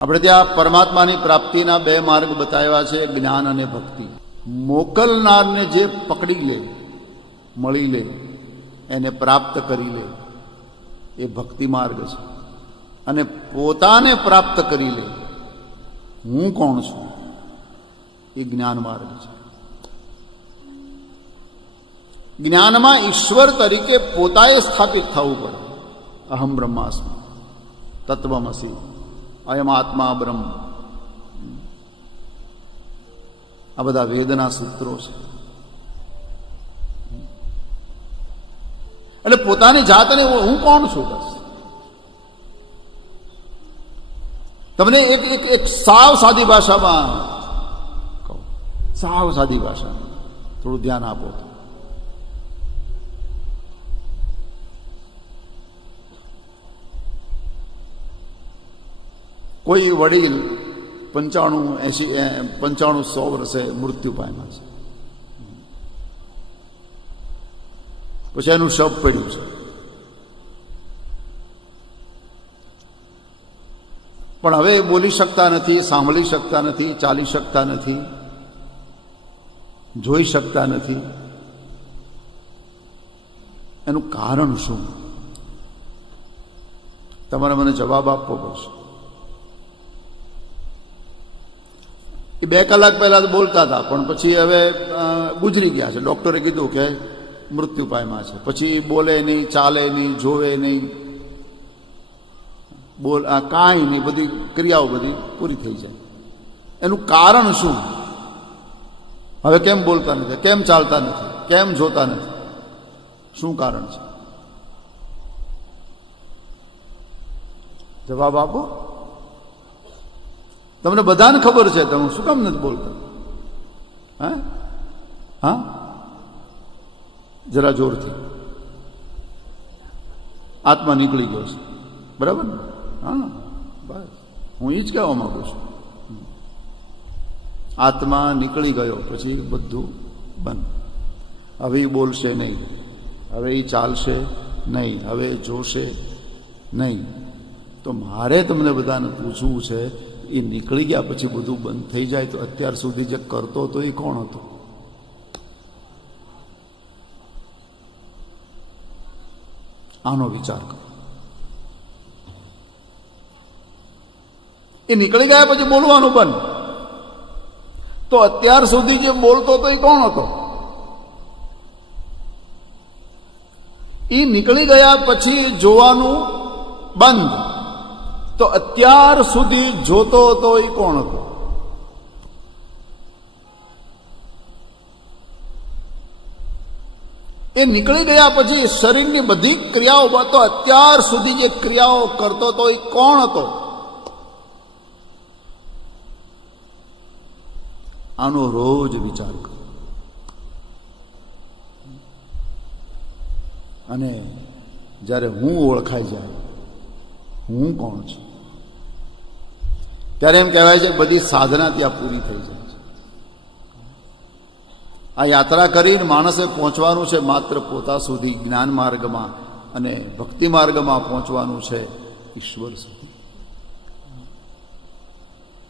આપણે ત્યાં પરમાત્માની પ્રાપ્તિના બે માર્ગ બતાવ્યા છે, જ્ઞાન અને ભક્તિ. મોકલનારને જે પકડી લે, મળી લે, એને પ્રાપ્ત કરી લે, એ ભક્તિ માર્ગ છે. અને પોતાને પ્રાપ્ત કરી લે, હું કોણ છું, એ જ્ઞાન માર્ગ છે. જ્ઞાનમાં ઈશ્વર તરીકે પોતાએ સ્થાપિત થવું પડે. અહમ બ્રહ્માસ્મિ, તત્વમસી, અયમ આત્મા બ્રહ્મ. આ બધા વેદના સૂત્રો છે. એટલે પોતાની જાતને હું કોણ છું, બસ તમને એક સાવ સાદી ભાષામાં કહું, સાવ સાદી ભાષામાં થોડું ધ્યાન આપો તો. કોઈ વડીલ 95-100 વર્ષે મૃત્યુ પામ્યા છે, પછી એનું શબ પડ્યું છે. પણ હવે બોલી શકતા નથી, સાંભળી શકતા નથી, ચાલી શકતા નથી, જોઈ શકતા નથી. એનું કારણ શું? તમારે મને જવાબ આપવો પડશે. એ 2 કલાક પહેલા તો બોલતા હતા, પણ પછી હવે ગુજરી ગયા છે. ડૉક્ટરે કીધું કે મૃત્યુ પામ્યા છે. પછી બોલે નહીં, ચાલે નહીં, જોવે નહીં, કાંઈ નહીં, બધી ક્રિયાઓ બધી પૂરી થઈ જાય. એનું કારણ શું? હવે કેમ બોલતા નથી, કેમ ચાલતા નથી, કેમ જોતા નથી? શું કારણ છે? જવાબ આપો. તમને બધાને ખબર છે, તમે શું કામ નથી બોલતા? હા, જરા જોરથી. આત્મા નીકળી ગયો છે, બરાબર ને? હા, બસ હું એ જ કહેવા માંગુ છું. આત્મા નીકળી ગયો પછી બધું બંધ. હવે એ બોલશે નહીં, હવે એ ચાલશે નહીં, હવે જોશે નહીં. તો મારે તમને બધાને પૂછવું છે, એ નીકળી ગયા પછી બધું બંધ થઈ જાય તો અત્યાર સુધી જે કરતો હતો એ કોણ હતો? આનો વિચાર કરો. એ નીકળી ગયા પછી બોલવાનું બંધ, તો અત્યાર સુધી જે બોલતો હતો એ કોણ હતો? એ નીકળી ગયા પછી જોવાનું બંધ, તો અત્યાર સુધી જોતો હતો એ કોણ હતો? એ નીકળી ગયા પછી શરીરની બધી ક્રિયાઓ, તો અત્યાર સુધી જે ક્રિયાઓ કરતો હતો એ કોણ હતો? આનો રોજ વિચાર કરો. અને જ્યારે હું ઓળખાઈ જાય, હું કોણ છું, ત્યારે એમ કહેવાય છે બધી સાધના ત્યાં પૂરી થઈ જાય છે. આ યાત્રા કરીને માણસે પહોંચવાનું છે માત્ર પોતા સુધી, જ્ઞાન માર્ગમાં, અને ભક્તિ માર્ગમાં પહોંચવાનું છે ઈશ્વર સુધી.